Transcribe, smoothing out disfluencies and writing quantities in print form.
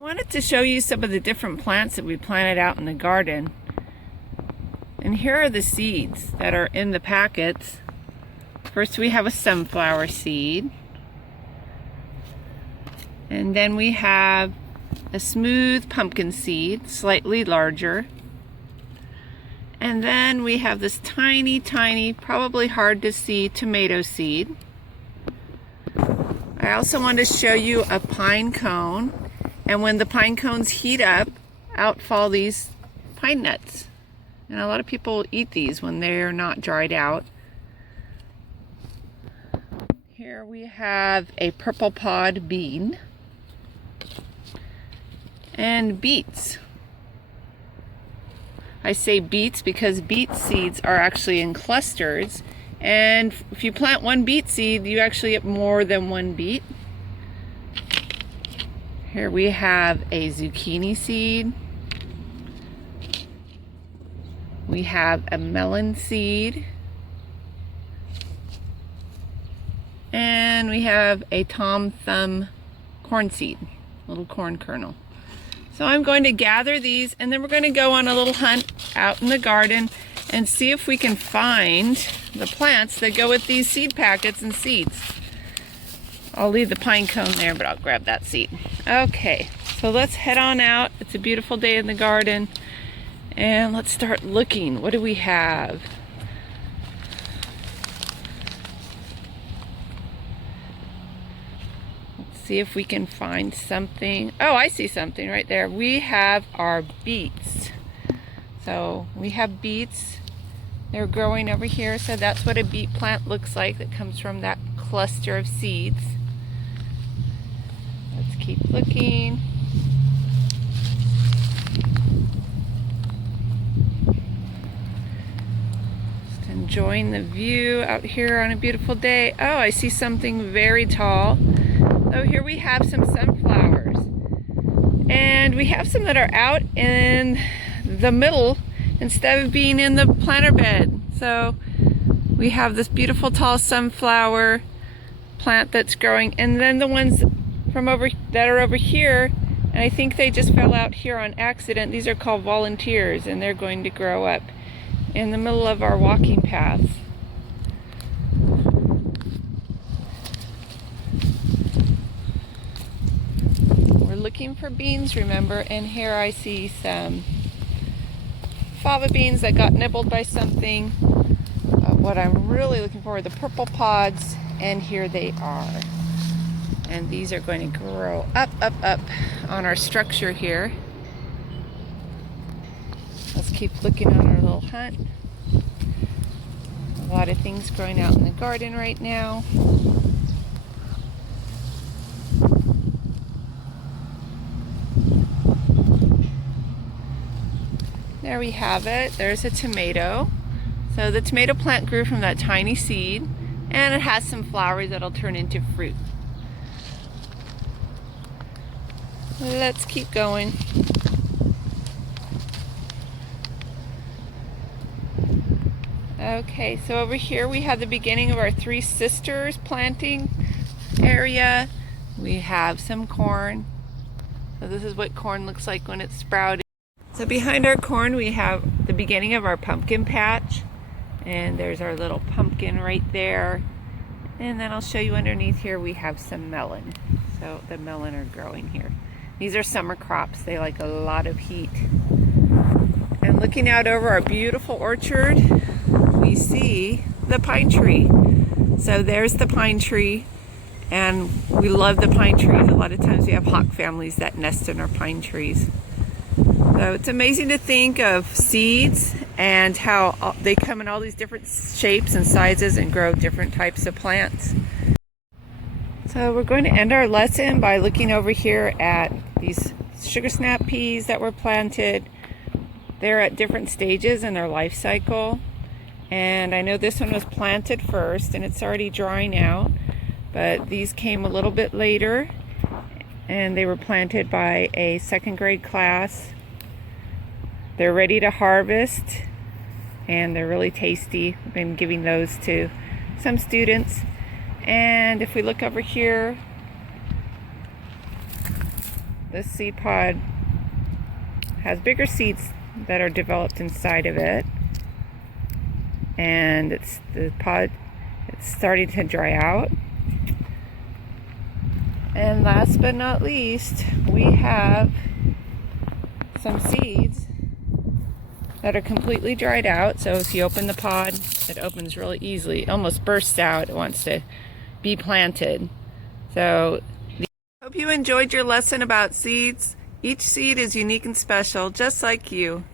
I wanted to show you some of the different plants that we planted out in the garden. And here are the seeds that are in the packets. First we have a sunflower seed. And then we have a smooth pumpkin seed, slightly larger. And then we have this tiny, probably hard to see tomato seed. I also want to show you a pine cone. And when the pine cones heat up, out fall these pine nuts. And a lot of people eat these when they're not dried out. Here we have a purple pod bean and beets. I say beets because beet seeds are actually in clusters. And if you plant one beet seed, you actually get more than one beet. Here we have a zucchini seed. We have a melon seed. And we have a Tom Thumb corn seed, little corn kernel. So I'm going to gather these and then we're going to go on a little hunt out in the garden and see if we can find the plants that go with these seed packets and seeds. I'll leave the pine cone there, but I'll grab that seed. Okay, so let's head on out. It's a beautiful day in the garden. And let's start looking. What do we have? Let's see if we can find something. Oh, I see something right there. We have our beets. So we have beets. They're growing over here. So that's what a beet plant looks like that comes from that cluster of seeds. Let's keep looking. Just enjoying the view out here on a beautiful day. Oh, I see something very tall. Oh, here we have some sunflowers. And we have some that are out in the middle instead of being in the planter bed. So we have this beautiful tall sunflower plant that's growing, and then the ones from that are over here, and I think they just fell out here on accident. These are called volunteers, and they're going to grow up in the middle of our walking paths. We're looking for beans, remember, and here I see some fava beans that got nibbled by something. What I'm really looking for are the purple pods, and here they are. And these are going to grow up on our structure here. Let's keep looking on our little hunt. A lot of things growing out in the garden right now. There we have it. There's a tomato. So the tomato plant grew from that tiny seed, and it has some flowers that'll turn into fruit. Let's keep going. Okay, so over here we have the beginning of our Three Sisters planting area. We have some corn. So this is what corn looks like when it's sprouted. So behind our corn we have the beginning of our pumpkin patch. And there's our little pumpkin right there. And then I'll show you underneath here we have some melon. So the melon are growing here. These are summer crops. They like a lot of heat. And looking out over our beautiful orchard, we see the pine tree. So there's the pine tree. And we love the pine trees. A lot of times we have hawk families that nest in our pine trees. So it's amazing to think of seeds and how they come in all these different shapes and sizes and grow different types of plants. So we're going to end our lesson by looking over here at these sugar snap peas that were planted. They're at different stages in their life cycle. And I know this one was planted first and it's already drying out, but these came a little bit later and they were planted by a second grade class. They're ready to harvest and they're really tasty. I've been giving those to some students. And if we look over here, This seed pod has bigger seeds that are developed inside of it, and it's starting to dry out. And last but not least, we have some seeds that are completely dried out. So if you open the pod, it opens really easily. It almost bursts out. It wants to be planted. So hope you enjoyed your lesson about seeds. Each seed is unique and special, just like you.